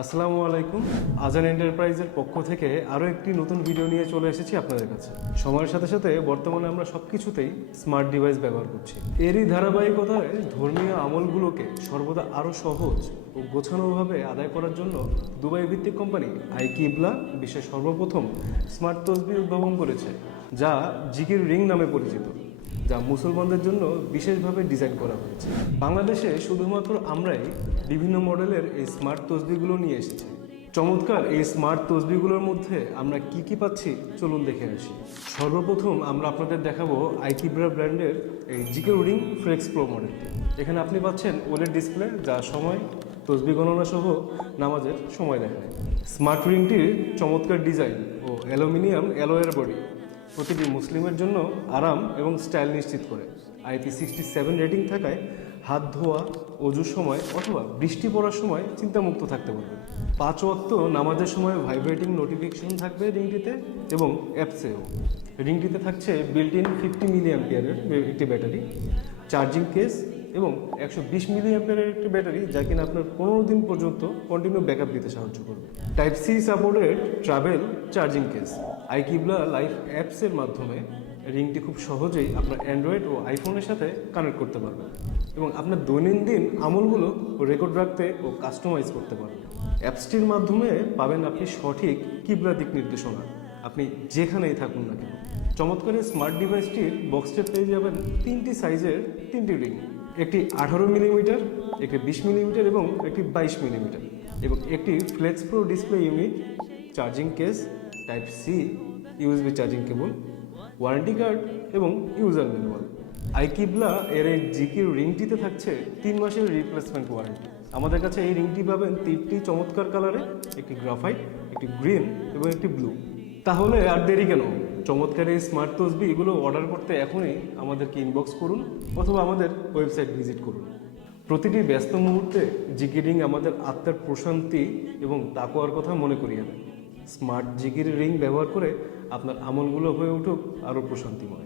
আসসালামু আলাইকুম। আজান এন্টারপ্রাইজের পক্ষ থেকে আরও একটি নতুন ভিডিও নিয়ে চলে এসেছি আপনাদের কাছে। সময়ের সাথে সাথে বর্তমানে আমরা সব কিছুতেই স্মার্ট ডিভাইস ব্যবহার করছি। এরই ধারাবাহিকতায় ধর্মীয় আমলগুলোকে সর্বদা আরও সহজ ও গোছানোভাবে আদায় করার জন্য দুবাই ভিত্তিক কোম্পানি আইকিবলা বিশ্বের সর্বপ্রথম স্মার্ট তসবিহ উদ্ভাবন করেছে, যা জিকির রিং নামে পরিচিত, যা মুসলমানদের জন্য বিশেষভাবে ডিজাইন করা হয়েছে। বাংলাদেশে শুধুমাত্র আমরাই বিভিন্ন মডেলের এই স্মার্ট তসবিহগুলো নিয়ে এসেছি। চমৎকার এই স্মার্ট তসবিহগুলোর মধ্যে আমরা কি কি পাচ্ছি চলুন দেখে আসি। সর্বপ্রথম আমরা আপনাদের দেখাবো আইকিবলা ব্র্যান্ডের এই জিকির রিং ফ্লেক্স প্রো মডেলটি। এখানে আপনি পাচ্ছেন ওলেড ডিসপ্লে, যা সময়, তসবিহ গণনা সহ নামাজের সময় দেখায়। স্মার্ট রিংটির চমৎকার ডিজাইন ও অ্যালুমিনিয়াম অ্যালয়ের বডি প্রতিটি মুসলিমের জন্য আরাম এবং স্টাইল নিশ্চিত করে। IP67 রেটিং থাকায় হাত ধোয়া, অজুর সময় অথবা বৃষ্টি পড়ার সময় চিন্তামুক্ত থাকতে পারবেন। 5 ওয়াক্ত নামাজের সময় ভাইব্রেটিং নোটিফিকেশন থাকবে রিংটিতে এবং অ্যাপসেও। রিংটিতে থাকছে বিল্ট ইন 50 মিলি অ্যাম্পিয়ারের একটি ব্যাটারি, চার্জিং কেস এবং 120 মিলি অ্যাম্পিয়ারের একটি ব্যাটারি, যা কিনা আপনার 15 দিন পর্যন্ত কন্টিনিউ ব্যাকআপ দিতে সাহায্য করবে। Type C supported travel charging case. আইকিবলা লাইফ অ্যাপসের মাধ্যমে রিংটি খুব সহজেই আপনার অ্যান্ড্রয়েড ও আইফোনের সাথে কানেক্ট করতে পারবেন এবং আপনার দৈনন্দিন আমলগুলো রেকর্ড রাখতে ও কাস্টমাইজ করতে পারবেন। অ্যাপসটির মাধ্যমে পাবেন আপনি সঠিক কিবলা দিক নির্দেশনা, আপনি যেখানেই থাকুন না কেন। চমৎকার এই স্মার্ট ডিভাইসটির বক্সে পেয়ে যাবেন 3টি সাইজের 3টি রিং, একটি 18 মিলিমিটার, একটি 20 মিলিমিটার এবং একটি 22 মিলিমিটার, এবং একটি flex pro display unit, charging case, type C USB charging cable, warranty card এবং ইউজার ম্যানুয়াল। আইকিবলা এর এই জিকির রিংটিতে থাকছে 3 মাসের রিপ্লেসমেন্ট ওয়ারেন্টি। আমাদের কাছে এই রিংটি পাবেন 3টি চমৎকার কালারে, একটি গ্রাফাইট, একটি গ্রিন এবং একটি ব্লু। তাহলে আর দেরি কেন? চমৎকার এই স্মার্ট তসবিহ এগুলো অর্ডার করতে এখনই আমাদেরকে ইনবক্স করুন অথবা আমাদের ওয়েবসাইট ভিজিট করুন। প্রতিটি ব্যস্ত মুহূর্তে জিকির রিং আমাদের আত্মার প্রশান্তি এবং তাকওয়ার কথা মনে করিয়ে দেয়। স্মার্ট জিকির রিং ব্যবহার করে আপনার আমলগুলো হয়ে উঠুক আরও প্রশান্তিময়।